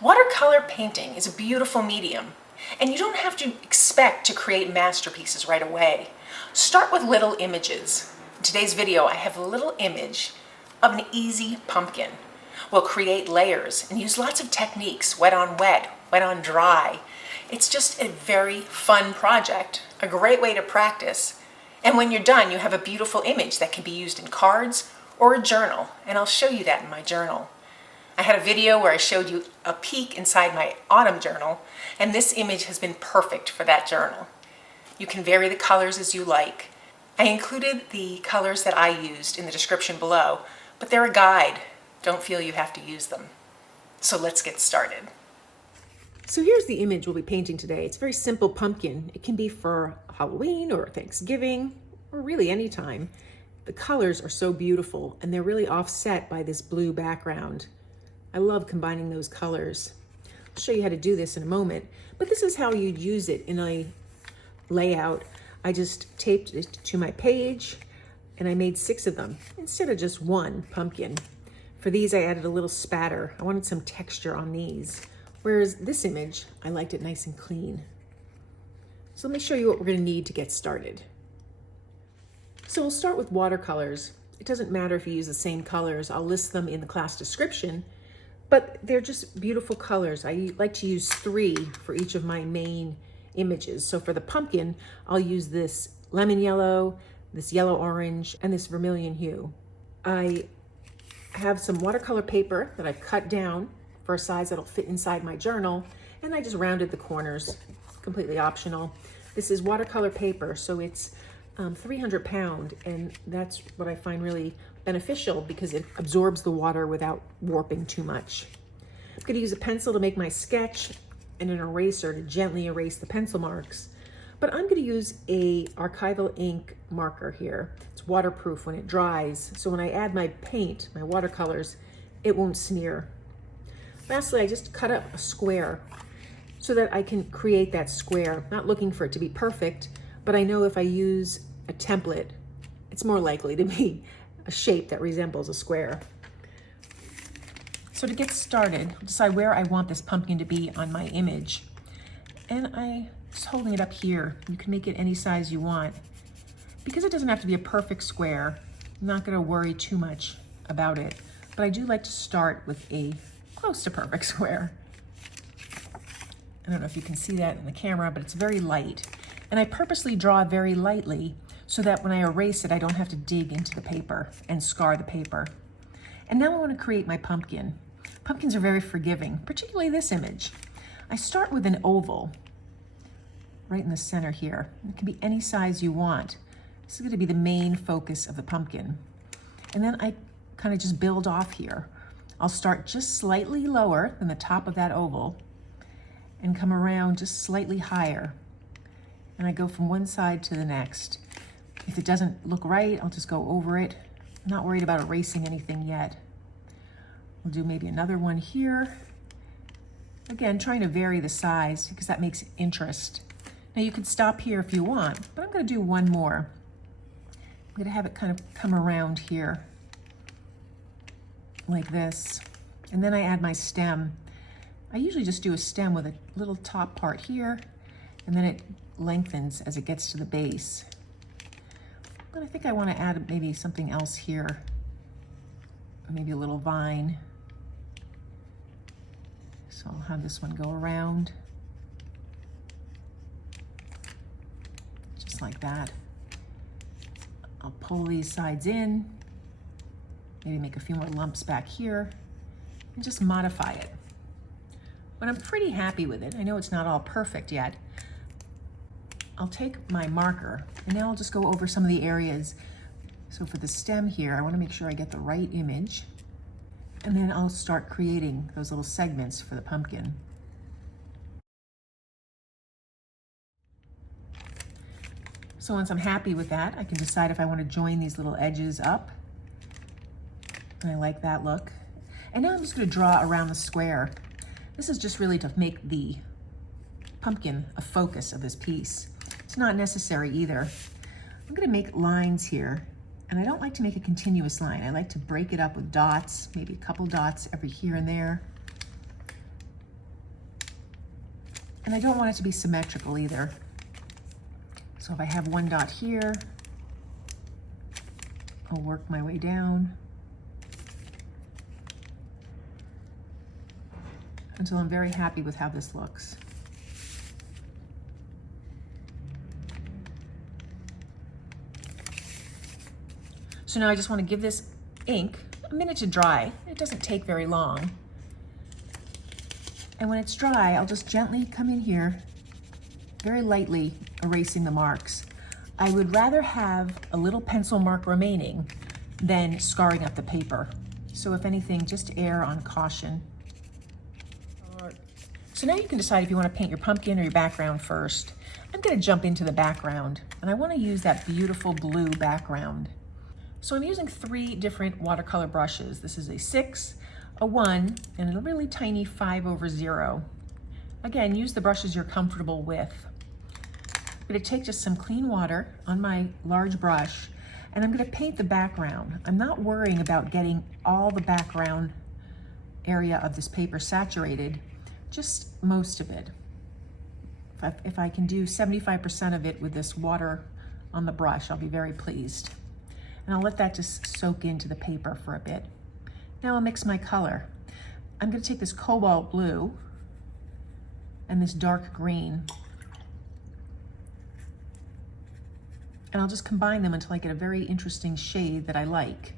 Watercolor painting is a beautiful medium, and you don't have to expect to create masterpieces right away. Start with little images. In today's video, I have a little image of an easy pumpkin. We'll create layers and use lots of techniques, wet on wet, wet on dry. It's just a very fun project, a great way to practice. And when you're done, you have a beautiful image that can be used in cards or a journal, and I'll show you that in my journal. I had a video where I showed you a peek inside my autumn journal, and this image has been perfect for that journal. You can vary the colors as you like. I included the colors that I used in the description below, but they're a guide. Don't feel you have to use them. So let's get started. So here's the image we'll be painting today. It's a very simple pumpkin. It can be for Halloween or Thanksgiving or really any time. The colors are so beautiful and they're really offset by this blue background. I love combining those colors. I'll show you how to do this in a moment, but this is how you'd use it in a layout. I just taped it to my page and I made 6 of them instead of just one pumpkin. For these, I added a little spatter. I wanted some texture on these. Whereas this image, I liked it nice and clean. So let me show you what we're going to need to get started. So we'll start with watercolors. It doesn't matter if you use the same colors. I'll list them in the class description, but they're just beautiful colors. I like to use 3 for each of my main images. So for the pumpkin, I'll use this lemon yellow, this yellow orange, and this vermilion hue. I have some watercolor paper that I've cut down for a size that'll fit inside my journal, and I just rounded the corners, completely optional. This is watercolor paper, so it's 300 pound, and that's what I find really beneficial because it absorbs the water without warping too much. I'm going to use a pencil to make my sketch and an eraser to gently erase the pencil marks, but I'm going to use a archival ink marker here. It's waterproof when it dries, so when I add my paint, my watercolors, it won't smear. Lastly, I just cut up a square so that I can create that square. Not looking for it to be perfect, but I know if I use a template, it's more likely to be a shape that resembles a square. So to get started, I'll decide where I want this pumpkin to be on my image. And I'm just holding it up here. You can make it any size you want. Because it doesn't have to be a perfect square, I'm not going to worry too much about it. But I do like to start with a close to perfect square. I don't know if you can see that in the camera, but it's very light. And I purposely draw very lightly so that when I erase it, I don't have to dig into the paper and scar the paper. And now I want to create my pumpkin. Pumpkins are very forgiving, particularly this image. I start with an oval right in the center here. It can be any size you want. This is going to be the main focus of the pumpkin. And then I kind of just build off here. I'll start just slightly lower than the top of that oval and come around just slightly higher. And I go from one side to the next. If it doesn't look right, I'll just go over it. I'm not worried about erasing anything yet. We'll do maybe another one here. Again, trying to vary the size because that makes interest. Now you could stop here if you want, but I'm going to do one more. I'm going to have it kind of come around here like this. And then I add my stem. I usually just do a stem with a little top part here, and then it lengthens as it gets to the base. But I think I want to add maybe something else here. Maybe a little vine. So I'll have this one go around. Just like that. I'll pull these sides in. Maybe make a few more lumps back here and just modify it. When I'm pretty happy with it, I know it's not all perfect yet, I'll take my marker and now I'll just go over some of the areas. So for the stem here, I want to make sure I get the right image, and then I'll start creating those little segments for the pumpkin. So once I'm happy with that, I can decide if I want to join these little edges up. And I like that look. And now I'm just going to draw around the square. This is just really to make the pumpkin a focus of this piece. It's not necessary either. I'm going to make lines here And I don't like to make a continuous line. I like to break it up with dots, maybe a couple dots every here and there. And I don't want it to be symmetrical either. So if I have one dot here, I'll work my way down until I'm very happy with how this looks. So now I just want to give this ink a minute to dry. It doesn't take very long. And when it's dry, I'll just gently come in here, very lightly erasing the marks. I would rather have a little pencil mark remaining than scarring up the paper. So if anything, just err on caution. So now you can decide if you want to paint your pumpkin or your background first. I'm going to jump into the background, and I want to use that beautiful blue background. So I'm using 3 different watercolor brushes. This is a 6, a 1, and a really tiny 5/0. Again, use the brushes you're comfortable with. I'm going to take just some clean water on my large brush, and I'm going to paint the background. I'm not worrying about getting all the background area of this paper saturated, just most of it. If I can do 75% of it with this water on the brush, I'll be very pleased. And I'll let that just soak into the paper for a bit. Now I'll mix my color. I'm going to take this cobalt blue and this dark green, and I'll just combine them until I get a very interesting shade that I like.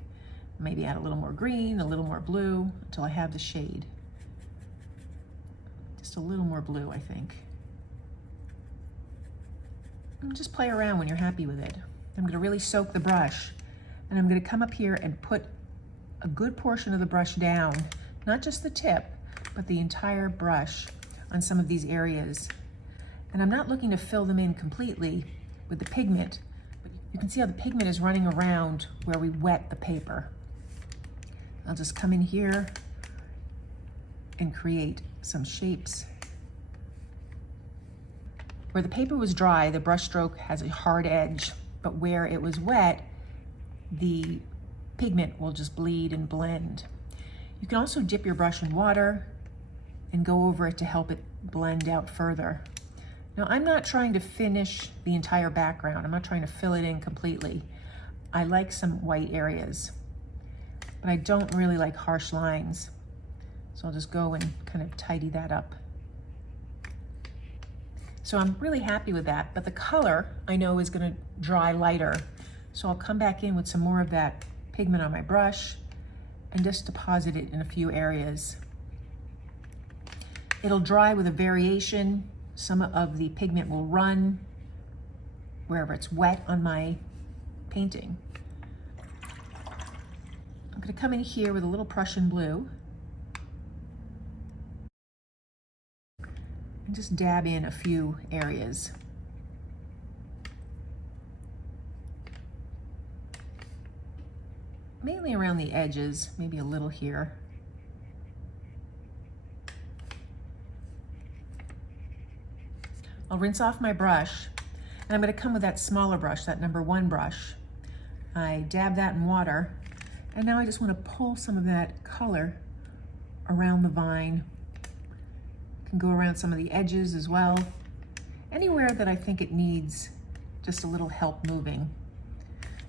Maybe add a little more green, a little more blue, until I have the shade. Just a little more blue, I think. And just play around when you're happy with it. I'm going to really soak the brush, and I'm going to come up here and put a good portion of the brush down, not just the tip, but the entire brush on some of these areas. And I'm not looking to fill them in completely with the pigment, but you can see how the pigment is running around where we wet the paper. I'll just come in here and create some shapes. Where the paper was dry, the brush stroke has a hard edge, but where it was wet, the pigment will just bleed and blend. You can also dip your brush in water and go over it to help it blend out further. Now, I'm not trying to finish the entire background. I'm not trying to fill it in completely. I like some white areas, but I don't really like harsh lines. So I'll just go and kind of tidy that up. So I'm really happy with that, but the color I know is going to dry lighter. So I'll come back in with some more of that pigment on my brush and just deposit it in a few areas. It'll dry with a variation. Some of the pigment will run wherever it's wet on my painting. I'm going to come in here with a little Prussian blue and just dab in a few areas. Mainly around the edges, maybe a little here. I'll rinse off my brush, and I'm going to come with that smaller brush, that number 1 brush. I dab that in water, and now I just want to pull some of that color around the vine. Can go around some of the edges as well. Anywhere that I think it needs just a little help moving.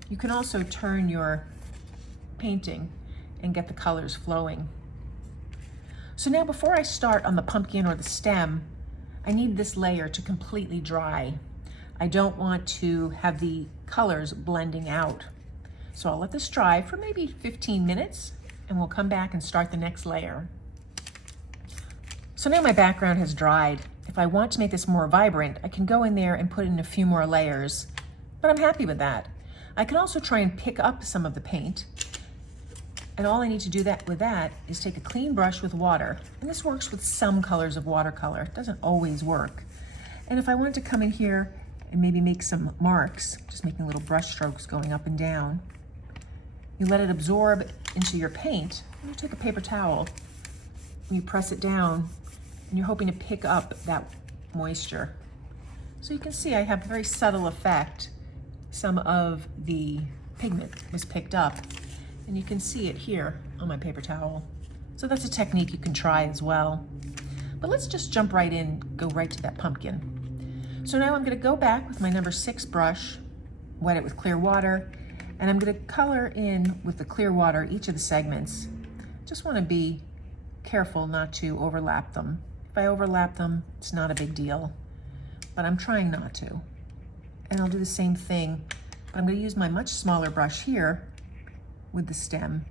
You can also turn your painting and get the colors flowing. So now before I start on the pumpkin or the stem, I need this layer to completely dry. I don't want to have the colors blending out. So I'll let this dry for maybe 15 minutes and we'll come back and start the next layer. So now my background has dried. If I want to make this more vibrant, I can go in there and put in a few more layers, but I'm happy with that. I can also try and pick up some of the paint, and all I need to do with that is take a clean brush with water, and this works with some colors of watercolor. It doesn't always work. And if I wanted to come in here and maybe make some marks, just making little brush strokes going up and down, you let it absorb into your paint, and you take a paper towel, and you press it down, and you're hoping to pick up that moisture. So you can see I have a very subtle effect. Some of the pigment was picked up, and you can see it here on my paper towel. So that's a technique you can try as well. But let's just jump right in, go right to that pumpkin. So now I'm gonna go back with my number 6 brush, wet it with clear water, and I'm gonna color in with the clear water each of the segments. Just wanna be careful not to overlap them. If I overlap them, it's not a big deal, but I'm trying not to. And I'll do the same thing, but I'm gonna use my much smaller brush here with the stem.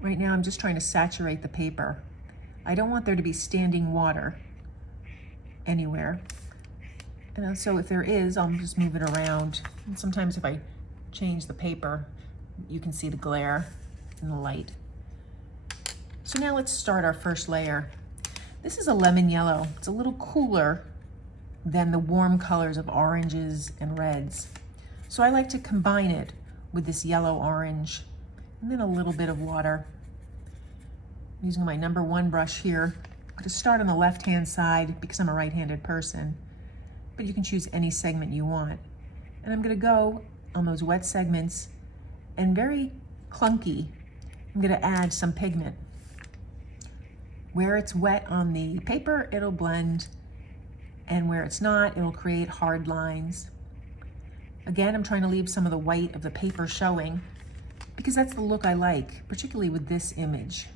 Right now I'm just trying to saturate the paper. I don't want there to be standing water anywhere. And so if there is, I'll just move it around. And sometimes if I change the paper, you can see the glare and the light. So now let's start our first layer. This is a lemon yellow. It's a little cooler than the warm colors of oranges and reds. So I like to combine it with this yellow orange and then a little bit of water. I'm using my number 1 brush here. I'm gonna start on the left-hand side because I'm a right-handed person, but you can choose any segment you want. And I'm gonna go on those wet segments and very clunky, I'm gonna add some pigment. Where it's wet on the paper, it'll blend, and where it's not, it'll create hard lines. Again, I'm trying to leave some of the white of the paper showing because that's the look I like, particularly with this image.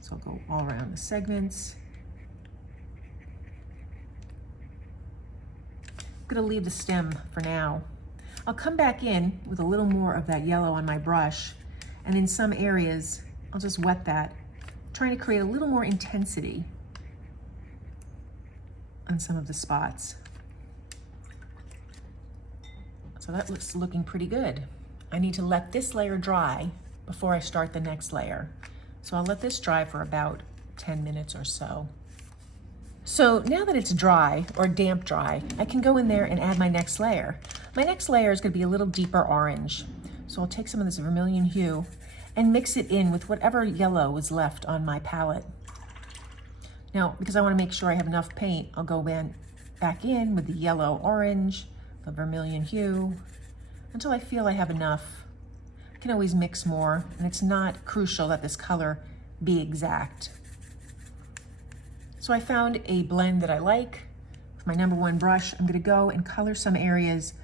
So I'll go all around the segments. I'm gonna leave the stem for now. I'll come back in with a little more of that yellow on my brush, and in some areas, I'll just wet that, trying to create a little more intensity on some of the spots. So that looks looking pretty good. I need to let this layer dry before I start the next layer. So I'll let this dry for about 10 minutes or so. So now that it's dry, or damp dry, I can go in there and add my next layer. My next layer is gonna be a little deeper orange. So I'll take some of this vermilion hue and mix it in with whatever yellow is left on my palette. Now, because I wanna make sure I have enough paint, I'll go back in with the yellow orange, the vermilion hue, until I feel I have enough. I can always mix more, and it's not crucial that this color be exact. So I found a blend that I like. With my number 1 brush, I'm gonna go and color some areas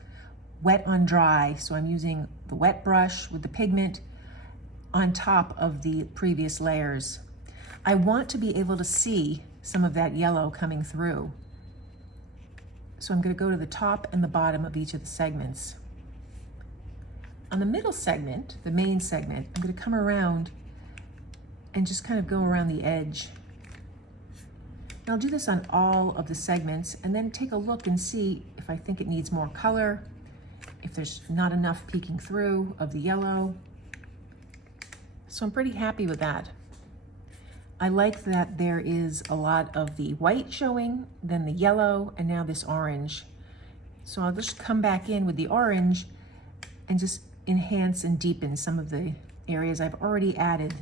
wet on dry. So I'm using the wet brush with the pigment on top of the previous layers. I want to be able to see some of that yellow coming through. So I'm gonna go to the top and the bottom of each of the segments. On the middle segment, the main segment, I'm gonna come around and just kind of go around the edge. And I'll do this on all of the segments and then take a look and see if I think it needs more color, if there's not enough peeking through of the yellow. So I'm pretty happy with that. I like that there is a lot of the white showing, then the yellow, and now this orange. So I'll just come back in with the orange and just enhance and deepen some of the areas I've already added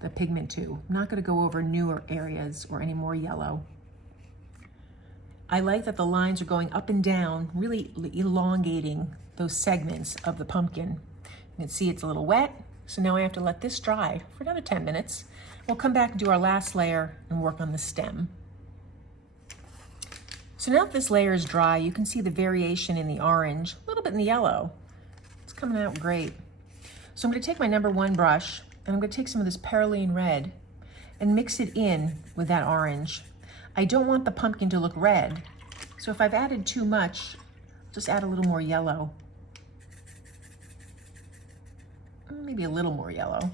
the pigment to. I'm not gonna go over newer areas or any more yellow. I like that the lines are going up and down, really elongating those segments of the pumpkin. You can see it's a little wet, so now I have to let this dry for another 10 minutes. We'll come back and do our last layer and work on the stem. So now that this layer is dry, you can see the variation in the orange, a little bit in the yellow. It's coming out great. So I'm gonna take my number 1 brush and I'm gonna take some of this Perylene red and mix it in with that orange. I don't want the pumpkin to look red, so if I've added too much, just add a little more yellow. Maybe a little more yellow.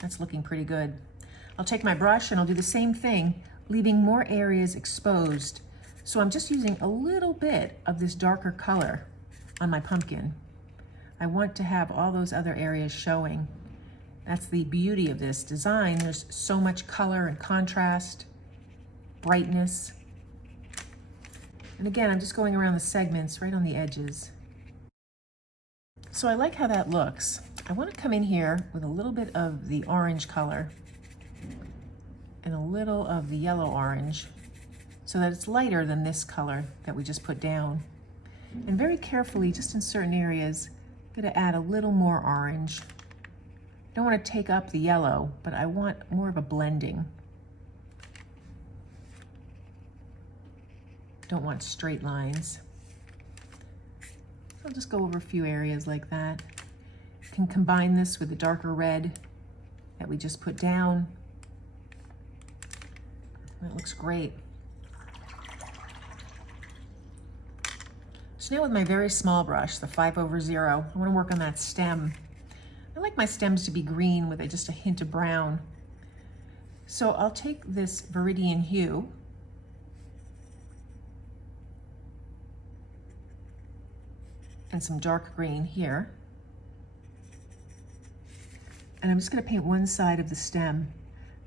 That's looking pretty good. I'll take my brush and I'll do the same thing, leaving more areas exposed. So I'm just using a little bit of this darker color on my pumpkin. I want to have all those other areas showing. That's the beauty of this design. There's so much color and contrast, brightness. And again, I'm just going around the segments right on the edges. So I like how that looks. I want to come in here with a little bit of the orange color and a little of the yellow orange so that it's lighter than this color that we just put down. And very carefully, just in certain areas, I'm going to add a little more orange. I don't want to take up the yellow, but I want more of a blending. Don't want straight lines. I'll just go over a few areas like that. Can combine this with the darker red that we just put down. That looks great. So now with my very small brush, the 5/0, I want to work on that stem. I like my stems to be green with just a hint of brown. So I'll take this Viridian hue and some dark green here. And I'm just going to paint one side of the stem.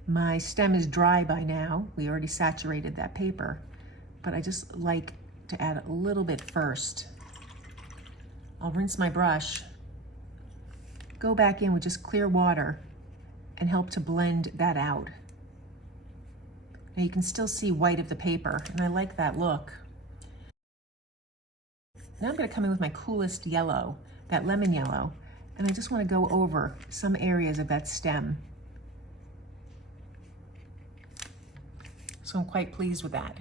My stem is dry by now. We already saturated that paper, but I just like to add a little bit first. I'll rinse my brush, go back in with just clear water and help to blend that out. Now you can still see white of the paper, and I like that look. Now I'm going to come in with my coolest yellow, that lemon yellow, and I just want to go over some areas of that stem. So I'm quite pleased with that.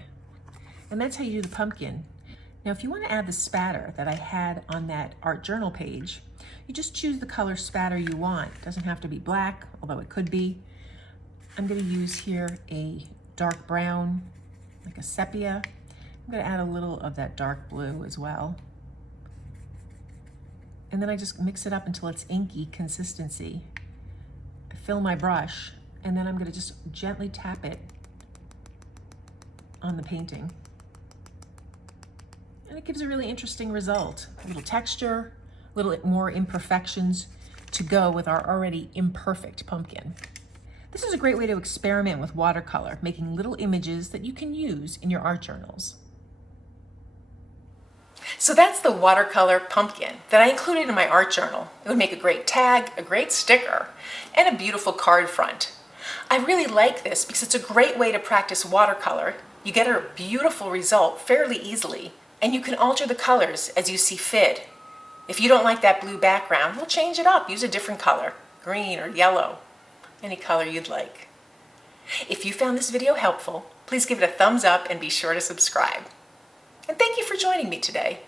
And that's how you do the pumpkin. Now if you want to add the spatter that I had on that art journal page, you just choose the color spatter you want. It doesn't have to be black, although it could be. I'm going to use here a dark brown, like a sepia. I'm going to add a little of that dark blue as well. And then I just mix it up until it's inky consistency. I fill my brush, and then I'm going to just gently tap it on the painting. And it gives a really interesting result. A little texture, a little more imperfections to go with our already imperfect pumpkin. This is a great way to experiment with watercolor, making little images that you can use in your art journals. So that's the watercolor pumpkin that I included in my art journal. It would make a great tag, a great sticker, and a beautiful card front. I really like this because it's a great way to practice watercolor. You get a beautiful result fairly easily, and you can alter the colors as you see fit. If you don't like that blue background, we'll change it up. Use a different color, green or yellow, any color you'd like. If you found this video helpful, please give it a thumbs up and be sure to subscribe. And thank you for joining me today.